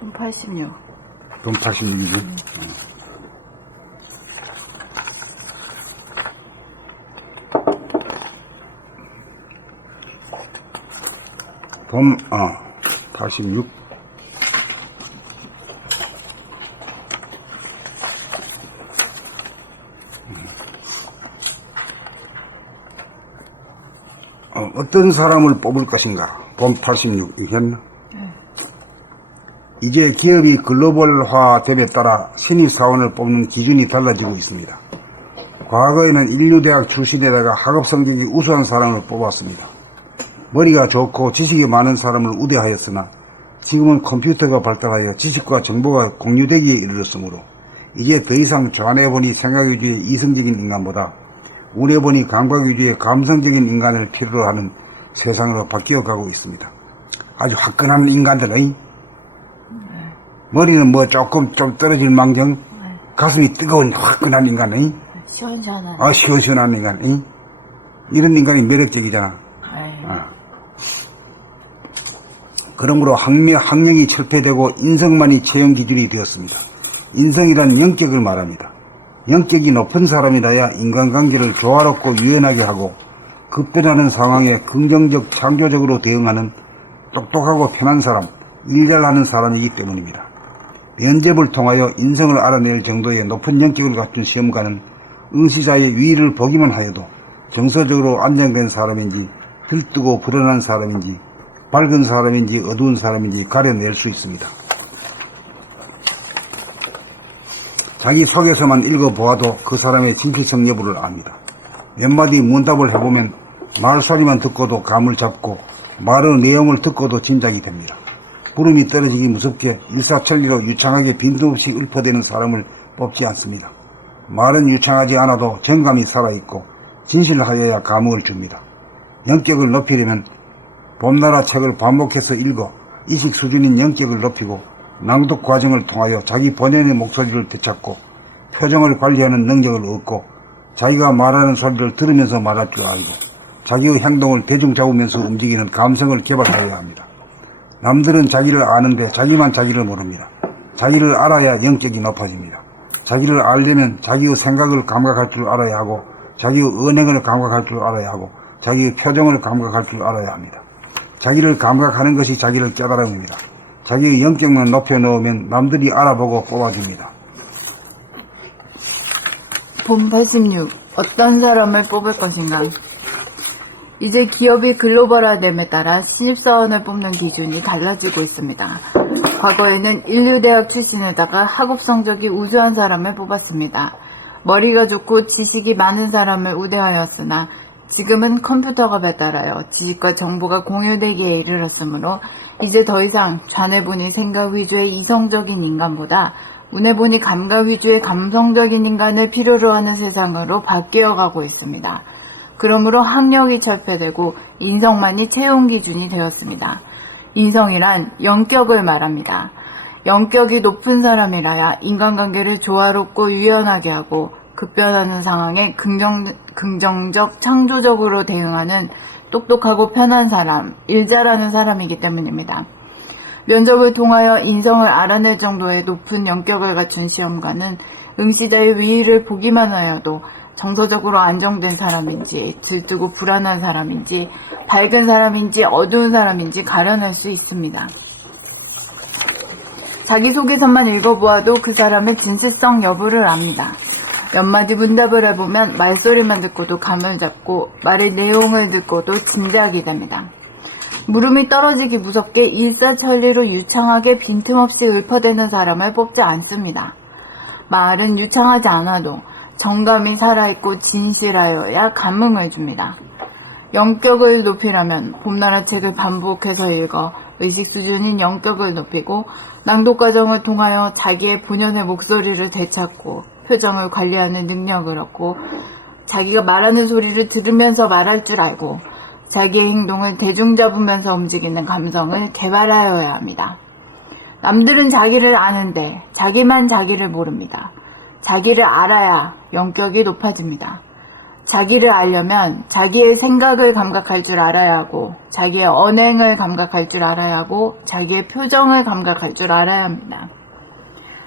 돈 86. 돈 86이지? 돈, 86. 어떤 사람을 뽑을 것인가? 돈 86. 이겠나? 이제 기업이 글로벌화됨에 따라 신입사원을 뽑는 기준이 달라지고 있습니다. 과거에는 인류대학 출신에다가 학업 성적이 우수한 사람을 뽑았습니다. 머리가 좋고 지식이 많은 사람을 우대하였으나 지금은 컴퓨터가 발달하여 지식과 정보가 공유되기에 이르렀으므로 이제 더 이상 좌뇌보니 생각 위주의 이성적인 인간보다 우뇌보니 감각 위주의 감성적인 인간을 필요로 하는 세상으로 바뀌어가고 있습니다. 아주 화끈한 인간들의 머리는 뭐 조금 좀 떨어질 망정 가슴이 뜨거운 화끈한 인간의 시원시원한. 시원시원한 인간 이런 인간이 매력적이잖아. 그러므로 학력이 철폐되고 인성만이 채용 기준이 되었습니다. 인성이라는 영격을 말합니다. 영격이 높은 사람이라야 인간관계를 조화롭고 유연하게 하고 급변하는 상황에 긍정적 창조적으로 대응하는 똑똑하고 편한 사람, 일 잘하는 사람이기 때문입니다. 면접을 통하여 인성을 알아낼 정도의 높은 영격을 갖춘 시험관은 응시자의 위를 보기만 하여도 정서적으로 안정된 사람인지 들뜨고 불안한 사람인지 밝은 사람인지 어두운 사람인지 가려낼 수 있습니다. 자기 속에서만 읽어보아도 그 사람의 진실성 여부를 압니다. 몇 마디 문답을 해보면 말소리만 듣고도 감을 잡고 말의 내용을 듣고도 짐작이 됩니다. 구름이 떨어지기 무섭게 일사천리로 유창하게 빈틈없이 읊어대는 사람을 뽑지 않습니다. 말은 유창하지 않아도 정감이 살아있고 진실하여야 감흥을 줍니다. 영격을 높이려면 봄나라 책을 반복해서 읽어 이식 수준인 영격을 높이고 낭독 과정을 통하여 자기 본연의 목소리를 되찾고 표정을 관리하는 능력을 얻고 자기가 말하는 소리를 들으면서 말할 줄 알고 자기의 행동을 대중 잡으면서 움직이는 감성을 개발하여야 합니다. 남들은 자기를 아는데 자기만 자기를 모릅니다. 자기를 알아야 영격이 높아집니다. 자기를 알려면 자기의 생각을 감각할 줄 알아야 하고 자기의 언행을 감각할 줄 알아야 하고 자기의 표정을 감각할 줄 알아야 합니다. 자기를 감각하는 것이 자기를 깨달음입니다. 자기의 영격만 높여 놓으면 남들이 알아보고 뽑아줍니다. 본 86. 어떤 사람을 뽑을 것인가? 이제 기업이 글로벌화됨에 따라 신입사원을 뽑는 기준이 달라지고 있습니다. 과거에는 인류대학 출신에다가 학업 성적이 우수한 사람을 뽑았습니다. 머리가 좋고 지식이 많은 사람을 우대하였으나 지금은 컴퓨터가 발달하여 지식과 정보가 공유되기에 이르렀으므로 이제 더 이상 좌뇌보니 생각 위주의 이성적인 인간보다 우뇌보니 감각 위주의 감성적인 인간을 필요로 하는 세상으로 바뀌어가고 있습니다. 그러므로 학력이 철폐되고 인성만이 채용 기준이 되었습니다. 인성이란 영격을 말합니다. 영격이 높은 사람이라야 인간관계를 조화롭고 유연하게 하고 급변하는 상황에 긍정적 창조적으로 대응하는 똑똑하고 편한 사람, 일 잘하는 사람이기 때문입니다. 면접을 통하여 인성을 알아낼 정도의 높은 영격을 갖춘 시험관은 응시자의 위의를 보기만 하여도 정서적으로 안정된 사람인지 들뜨고 불안한 사람인지 밝은 사람인지 어두운 사람인지 가려낼 수 있습니다. 자기소개서만 읽어보아도 그 사람의 진실성 여부를 압니다. 몇 마디 문답을 해보면 말소리만 듣고도 감을 잡고 말의 내용을 듣고도 짐작이 됩니다. 물음이 떨어지기 무섭게 일사천리로 유창하게 빈틈없이 읊어대는 사람을 뽑지 않습니다. 말은 유창하지 않아도 정감이 살아있고 진실하여야 감흥을 줍니다. 영격을 높이려면 봄나라 책을 반복해서 읽어 의식 수준인 영격을 높이고 낭독 과정을 통하여 자기의 본연의 목소리를 되찾고 표정을 관리하는 능력을 얻고 자기가 말하는 소리를 들으면서 말할 줄 알고 자기의 행동을 대중 잡으면서 움직이는 감성을 개발하여야 합니다. 남들은 자기를 아는데 자기만 자기를 모릅니다. 자기를 알아야 영격이 높아집니다. 자기를 알려면 자기의 생각을 감각할 줄 알아야 하고, 자기의 언행을 감각할 줄 알아야 하고, 자기의 표정을 감각할 줄 알아야 합니다.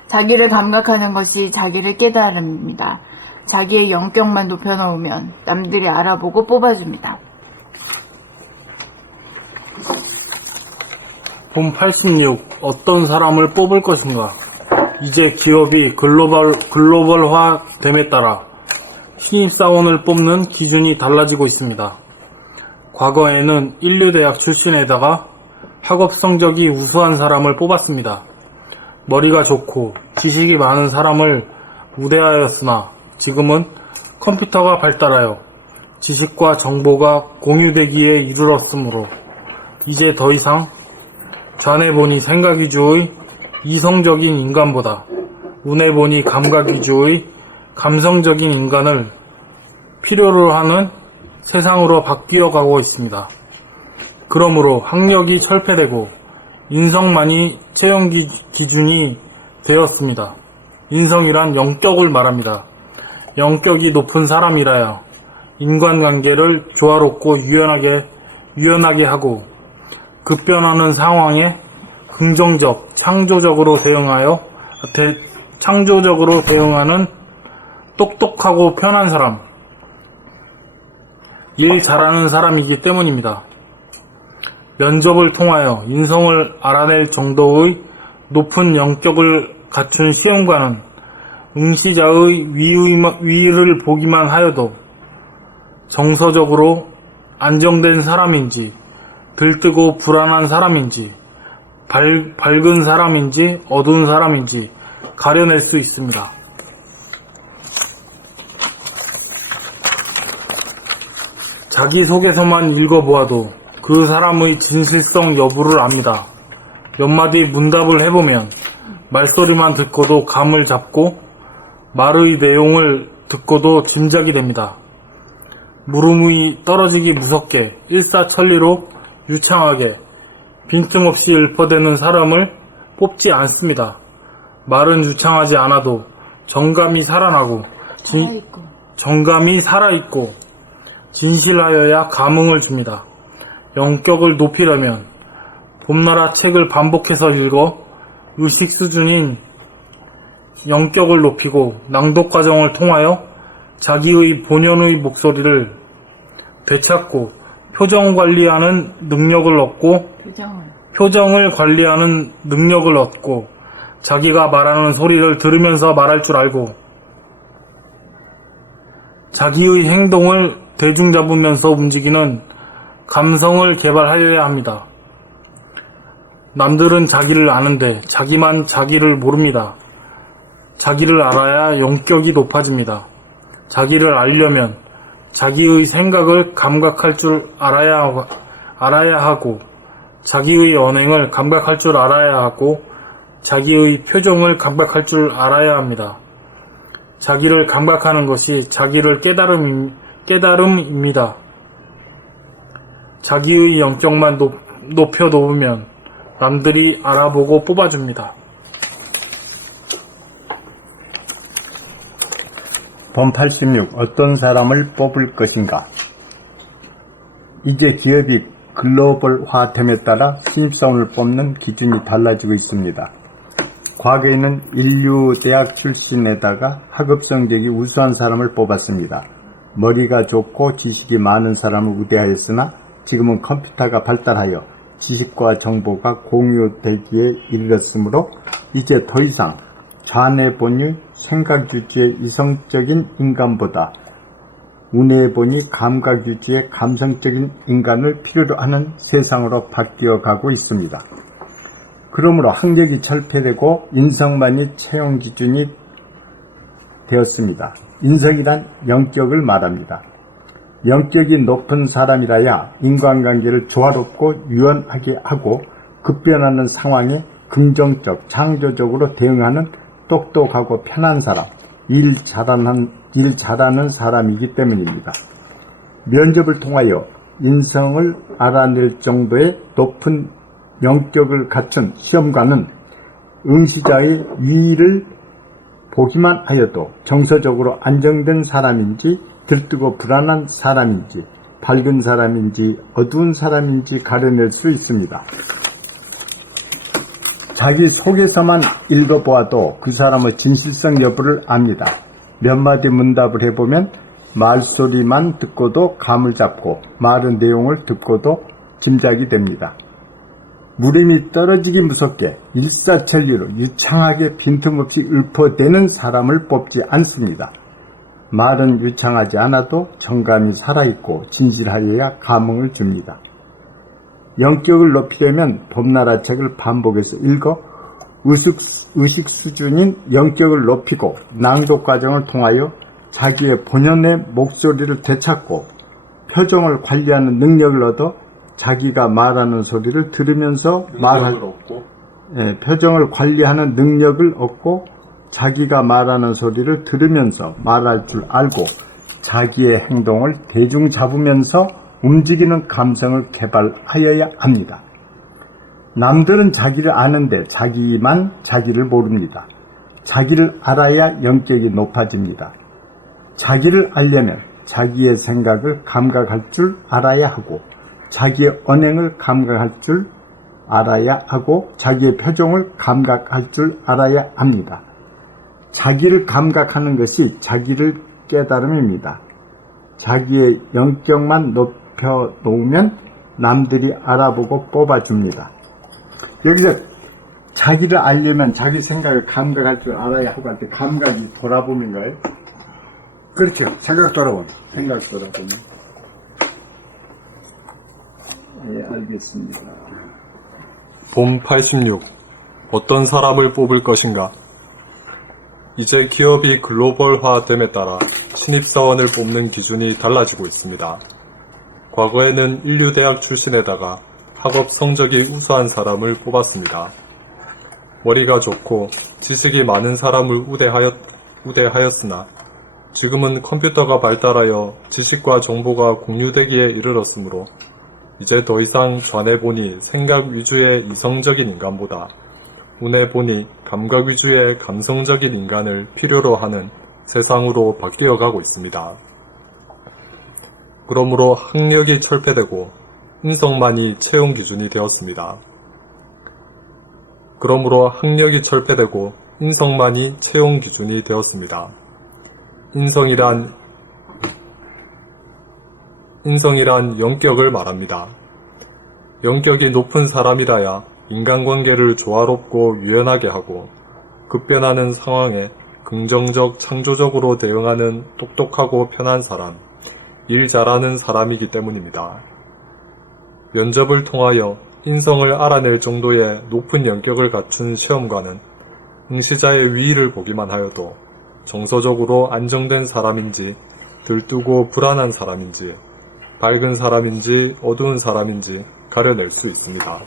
자기를 감각하는 것이 자기를 깨달음입니다. 자기의 영격만 높여놓으면 남들이 알아보고 뽑아줍니다. 본 86. 어떤 사람을 뽑을 것인가? 이제 기업이 글로벌화됨에 따라 신입사원을 뽑는 기준이 달라지고 있습니다. 과거에는 인류대학 출신에다가 학업 성적이 우수한 사람을 뽑았습니다. 머리가 좋고 지식이 많은 사람을 우대하였으나 지금은 컴퓨터가 발달하여 지식과 정보가 공유되기에 이르렀으므로 이제 더 이상 좌뇌 보니 생각 위주의 이성적인 인간보다 우뇌 보니 감각 위주의 감성적인 인간을 필요로 하는 세상으로 바뀌어가고 있습니다. 그러므로 학력이 철폐되고 인성만이 채용 기준이 되었습니다. 인성이란 영격을 말합니다. 영격이 높은 사람이라야 인간관계를 조화롭고 유연하게 하고 급변하는 상황에 긍정적, 창조적으로 대응하는 똑똑하고 편한 사람, 일 잘하는 사람이기 때문입니다. 면접을 통하여 인성을 알아낼 정도의 높은 영격을 갖춘 시험관은 응시자의 위를 보기만 하여도 정서적으로 안정된 사람인지, 들뜨고 불안한 사람인지, 밝은 사람인지, 어두운 사람인지 가려낼 수 있습니다. 자기소개서만 읽어보아도 그 사람의 진실성 여부를 압니다. 몇 마디 문답을 해보면 말소리만 듣고도 감을 잡고 말의 내용을 듣고도 짐작이 됩니다. 물음이 떨어지기 무섭게 일사천리로 유창하게 빈틈없이 읊어대는 사람을 뽑지 않습니다. 말은 유창하지 않아도 정감이 살아있고 진실하여야 감흥을 줍니다. 영격을 높이려면 봄나라 책을 반복해서 읽어 의식 수준인 영격을 높이고 낭독 과정을 통하여 자기의 본연의 목소리를 되찾고 표정을 관리하는 능력을 얻고 자기가 말하는 소리를 들으면서 말할 줄 알고 자기의 행동을 대중 잡으면서 움직이는 감성을 개발하여야 합니다. 남들은 자기를 아는데 자기만 자기를 모릅니다. 자기를 알아야 영격이 높아집니다. 자기를 알려면 자기의 생각을 감각할 줄 알아야 하고 자기의 언행을 감각할 줄 알아야 하고 자기의 표정을 감각할 줄 알아야 합니다. 자기를 감각하는 것이 자기를 깨달음입니다. 자기의 영격만 높여 놓으면 남들이 알아보고 뽑아줍니다. 본 86. 어떤 사람을 뽑을 것인가? 이제 기업이 글로벌화됨에 따라 신입사원을 뽑는 기준이 달라지고 있습니다. 과거에는 인류대학 출신에다가 학업 성적이 우수한 사람을 뽑았습니다. 머리가 좋고 지식이 많은 사람을 우대하였으나 지금은 컴퓨터가 발달하여 지식과 정보가 공유되기에 이르렀으므로 이제 더 이상 좌뇌 본의 생각 유지의 이성적인 인간보다 우뇌 본의 감각 유지의 감성적인 인간을 필요로 하는 세상으로 바뀌어가고 있습니다. 그러므로 학력이 철폐되고 인성만이 채용 기준이 되었습니다. 인성이란 영격을 말합니다. 영격이 높은 사람이라야 인간관계를 조화롭고 유연하게 하고 급변하는 상황에 긍정적, 창조적으로 대응하는 똑똑하고 편한 사람, 일 잘하는 사람이기 때문입니다. 면접을 통하여 인성을 알아낼 정도의 높은 영격을 갖춘 시험관은 응시자의 위를 보기만 하여도 정서적으로 안정된 사람인지 들뜨고 불안한 사람인지, 밝은 사람인지, 어두운 사람인지 가려낼 수 있습니다. 자기 속에서만 읽어보아도 그 사람의 진실성 여부를 압니다. 몇 마디 문답을 해보면 말소리만 듣고도 감을 잡고 말의 내용을 듣고도 짐작이 됩니다. 무림이 떨어지기 무섭게 일사천리로 유창하게 빈틈없이 읊어대는 사람을 뽑지 않습니다. 말은 유창하지 않아도 정감이 살아있고 진실하여야 감흥을 줍니다. 영격을 높이려면 봄나라 책을 반복해서 읽어 의식 수준인 영격을 높이고 낭독 과정을 통하여 자기의 본연의 목소리를 되찾고 표정을 관리하는 능력을 얻어 자기가 말하는 소리를 들으면서 표정을 관리하는 능력을 얻고 자기가 말하는 소리를 들으면서 말할 줄 알고 자기의 행동을 대중 잡으면서 움직이는 감성을 개발하여야 합니다. 남들은 자기를 아는데 자기만 자기를 모릅니다. 자기를 알아야 영격이 높아집니다. 자기를 알려면 자기의 생각을 감각할 줄 알아야 하고 자기의 언행을 감각할 줄 알아야 하고 자기의 표정을 감각할 줄 알아야 합니다. 자기를 감각하는 것이 자기를 깨달음입니다. 자기의 영격만 높여놓으면 남들이 알아보고 뽑아줍니다. 여기서 자기를 알려면 자기 생각을 감각할 줄 알아야 하고 할 때 감각이 돌아보는가요? 그렇죠. 생각 돌아보면. 생각 돌아보면. 예, 알겠습니다. 봄 86. 어떤 사람을 뽑을 것인가? 이제 기업이 글로벌화됨에 따라 신입사원을 뽑는 기준이 달라지고 있습니다. 과거에는 인류대학 출신에다가 학업 성적이 우수한 사람을 뽑았습니다. 머리가 좋고 지식이 많은 사람을 우대하였으나 지금은 컴퓨터가 발달하여 지식과 정보가 공유되기에 이르렀으므로 이제 더 이상 좌뇌 보니 생각 위주의 이성적인 인간보다 우뇌 보니 감각 위주의 감성적인 인간을 필요로 하는 세상으로 바뀌어가고 있습니다. 그러므로 학력이 철폐되고 인성만이 채용 기준이 되었습니다. 인성이란 영격을 말합니다. 영격이 높은 사람이라야 인간관계를 조화롭고 유연하게 하고 급변하는 상황에 긍정적 창조적으로 대응하는 똑똑하고 편한 사람, 일 잘하는 사람이기 때문입니다. 면접을 통하여 인성을 알아낼 정도의 높은 영격을 갖춘 시험관은 응시자의 위의를 보기만 하여도 정서적으로 안정된 사람인지 들뜨고 불안한 사람인지 밝은 사람인지 어두운 사람인지 가려낼 수 있습니다.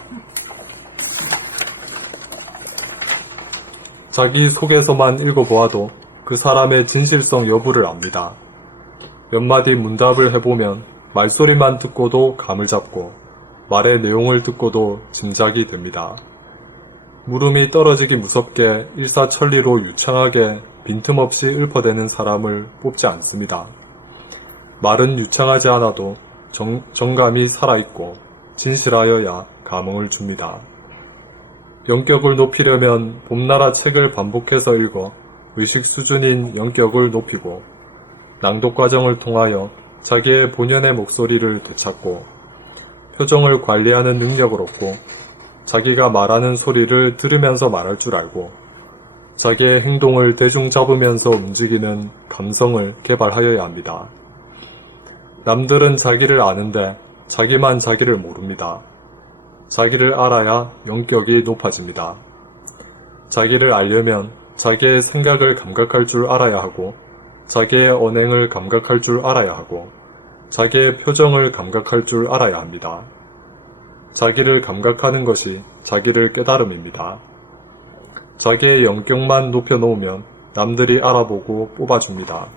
자기 속에서만 읽어보아도 그 사람의 진실성 여부를 압니다. 몇 마디 문답을 해보면 말소리만 듣고도 감을 잡고 말의 내용을 듣고도 짐작이 됩니다. 물음이 떨어지기 무섭게 일사천리로 유창하게 빈틈없이 읊어대는 사람을 뽑지 않습니다. 말은 유창하지 않아도 정감이 살아있고 진실하여야 감흥을 줍니다. 영격을 높이려면 봄나라 책을 반복해서 읽어 의식 수준인 영격을 높이고 낭독 과정을 통하여 자기의 본연의 목소리를 되찾고 표정을 관리하는 능력을 얻고 자기가 말하는 소리를 들으면서 말할 줄 알고 자기의 행동을 대중 잡으면서 움직이는 감성을 개발하여야 합니다. 남들은 자기를 아는데 자기만 자기를 모릅니다. 자기를 알아야 영격이 높아집니다. 자기를 알려면 자기의 생각을 감각할 줄 알아야 하고 자기의 언행을 감각할 줄 알아야 하고 자기의 표정을 감각할 줄 알아야 합니다. 자기를 감각하는 것이 자기를 깨달음입니다. 자기의 영격만 높여놓으면 남들이 알아보고 뽑아줍니다.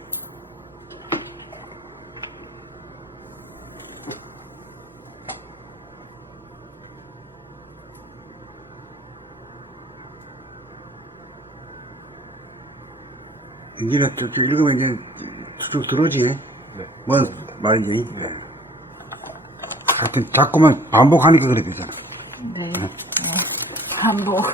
이제는 쭉 읽으면 이제 쭉 들어오지. 뭔 말인지. 하여튼 자꾸만 반복하니까 그래 되잖아. 네. 반복.